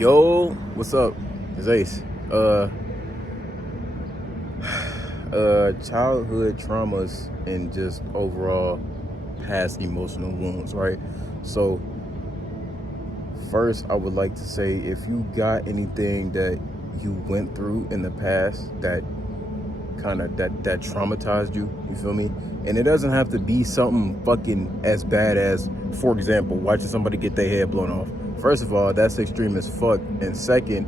Yo, what's up? It's Ace. Childhood traumas and just overall past emotional wounds, right? So, first, I would like to say if you got anything that you went through in the past that that traumatized you, you feel me? And it doesn't have to be something fucking as bad as, for example, watching somebody get their head blown off. First of all, that's extreme as fuck. And second,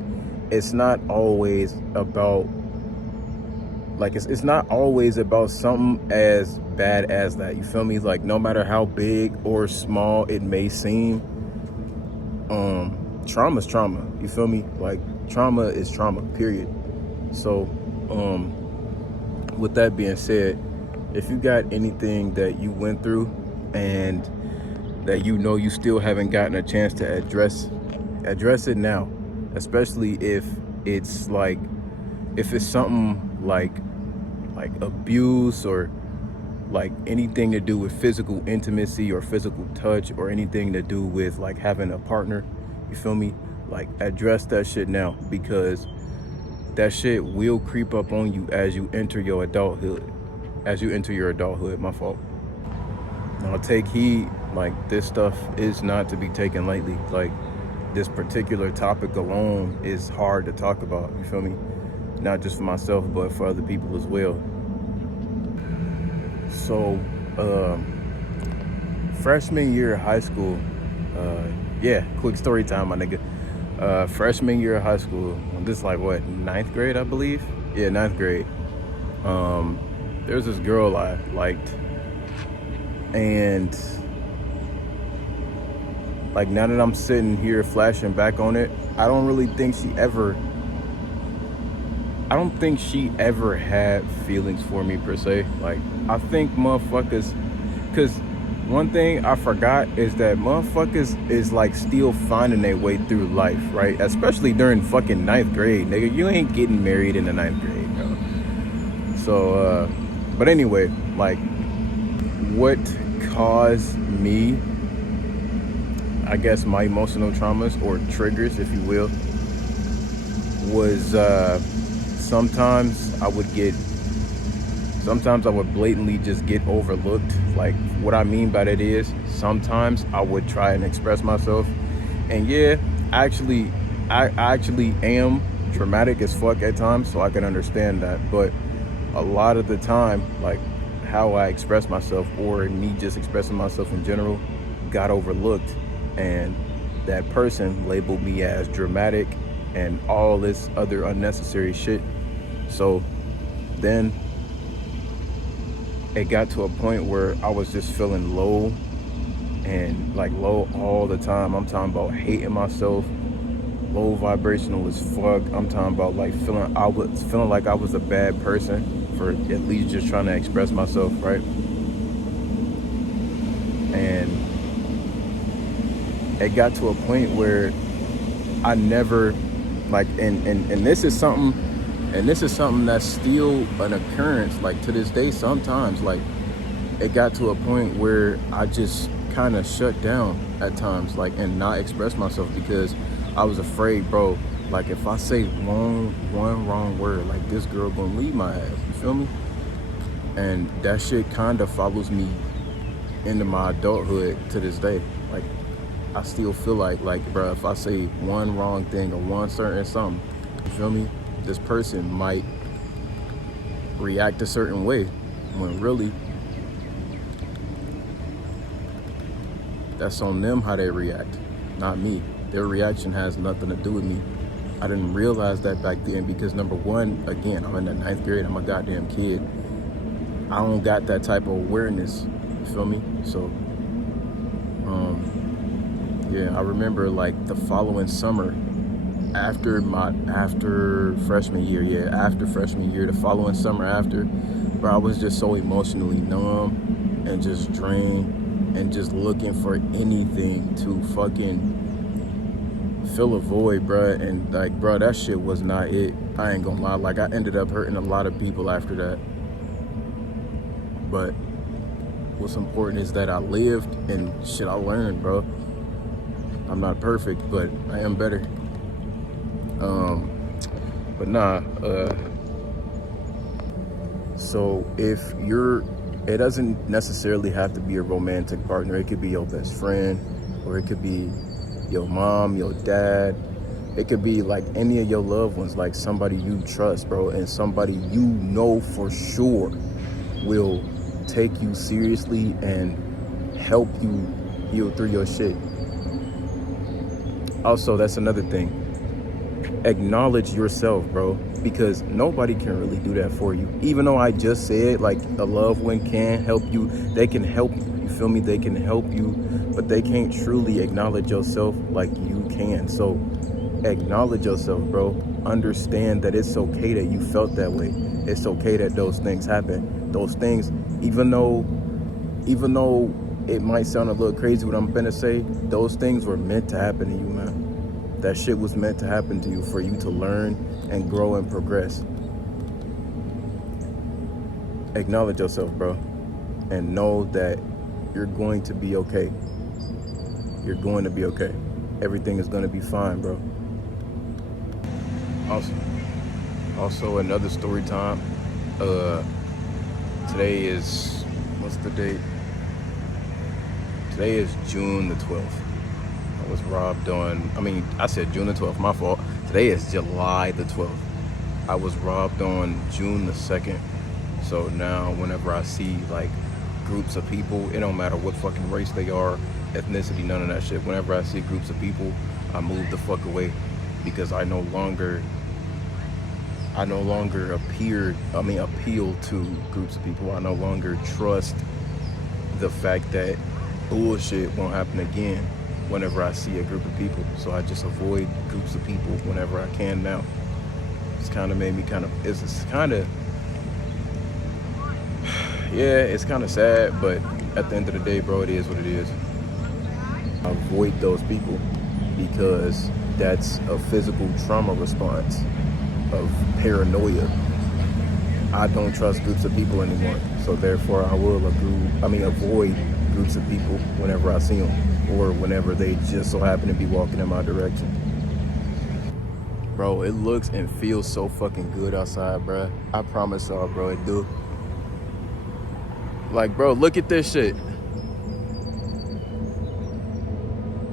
it's not always about it's not always about something as bad as that. You feel me? Like no matter how big or small it may seem, trauma's trauma. You feel me? Like trauma is trauma, period. So, with that being said, if you got anything that you went through and that you still haven't gotten a chance to address it now, especially if it's something like abuse or like anything to do with physical intimacy or physical touch or anything to do with like having a partner, you feel me? Like address that shit now, because that shit will creep up on you as you enter your adulthood. My fault. Now take heed, like this stuff is not to be taken lightly. Like this particular topic alone is hard to talk about, you feel me? Not just for myself, but for other people as well. So, freshman year of high school, quick story time, my nigga. Freshman year of high school, this is like what, ninth grade, I believe? Yeah, ninth grade. There's this girl I liked, and like now that I'm sitting here flashing back on it, I don't think she ever had feelings for me per se. Like I think motherfuckers, cause one thing I forgot is that motherfuckers is like still finding their way through life, right? Especially during fucking ninth grade, nigga. You ain't getting married in the ninth grade, bro. So, but anyway, like what caused me, I guess my emotional traumas or triggers, if you will, was sometimes I would blatantly just get overlooked. Like what I mean by that is sometimes I would try and express myself, and yeah, I actually am dramatic as fuck at times, so I can understand that. But a lot of the time, like how I express myself or me just expressing myself in general got overlooked, and that person labeled me as dramatic and all this other unnecessary shit. So then it got to a point where I was just feeling low, and like low all the time. I'm talking about hating myself, low vibrational as fuck. I'm talking about like feeling like I was a bad person for at least just trying to express myself, right? And it got to a point where I never like, and this is something that's still an occurrence, like to this day sometimes. Like it got to a point where I just kind of shut down at times, like, and not express myself because I was afraid, bro, like if I say one wrong word, like this girl gonna leave my ass, you feel me? And that shit kind of follows me into my adulthood to this day. Like I still feel like bro, if I say one wrong thing or one certain something, you feel me, this person might react a certain way, when really that's on them how they react, not me. Their reaction has nothing to do with me. I didn't realize that back then because number one, again, I'm in the ninth grade, I'm a goddamn kid. I don't got that type of awareness, you feel me? So I remember like the following summer after freshman year, the following summer after, bro, I was just so emotionally numb and just drained and just looking for anything to fucking fill a void, bro. And like, bro, that shit was not it. I ain't gonna lie. Like, I ended up hurting a lot of people after that. But what's important is that I lived and shit, I learned, bro. I'm not perfect, but I am better. But nah, so if you're, it doesn't necessarily have to be a romantic partner. It could be your best friend, or it could be your mom, your dad. It could be like any of your loved ones, like somebody you trust, bro, and somebody you know for sure will take you seriously and help you heal through your shit. Also, that's another thing. Acknowledge yourself, bro, because nobody can really do that for you. Even though I just said like a loved one can help you, they can help you. You feel me? They can help you, but they can't truly acknowledge yourself like you can. So acknowledge yourself, bro. Understand that it's okay that you felt that way. It's okay that those things happen. Those things, even though it might sound a little crazy what I'm gonna say, those things were meant to happen to you, man. That shit was meant to happen to you for you to learn and grow and progress. Acknowledge yourself, bro, and know that you're going to be okay. You're going to be okay. Everything is going to be fine, bro. Also another story time. Today is, what's the date? Today is June the 12th. I was robbed on, I said June the 12th, my fault. Today is July the 12th. I was robbed on June the 2nd. So now whenever I see like groups of people, it don't matter what fucking race they are, ethnicity, none of that shit. Whenever I see groups of people, I move the fuck away, because I no longer appeal to groups of people. I no longer trust the fact that bullshit won't happen again whenever I see a group of people. So I just avoid groups of people whenever I can now. It's kind of made me it's kind of, yeah, it's kind of sad, but at the end of the day, bro, it is what it is. Avoid those people because that's a physical trauma response of paranoia. I don't trust groups of people anymore, so therefore I will avoid groups of people whenever I see them, or whenever they just so happen to be walking in my direction. Bro, it looks and feels so fucking good outside, bro. I promise y'all, bro, it do. Like, bro, look at this shit.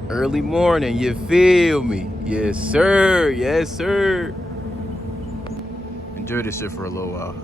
Early morning, you feel me? Yes, sir. Yes, sir. Enjoy this shit for a little while.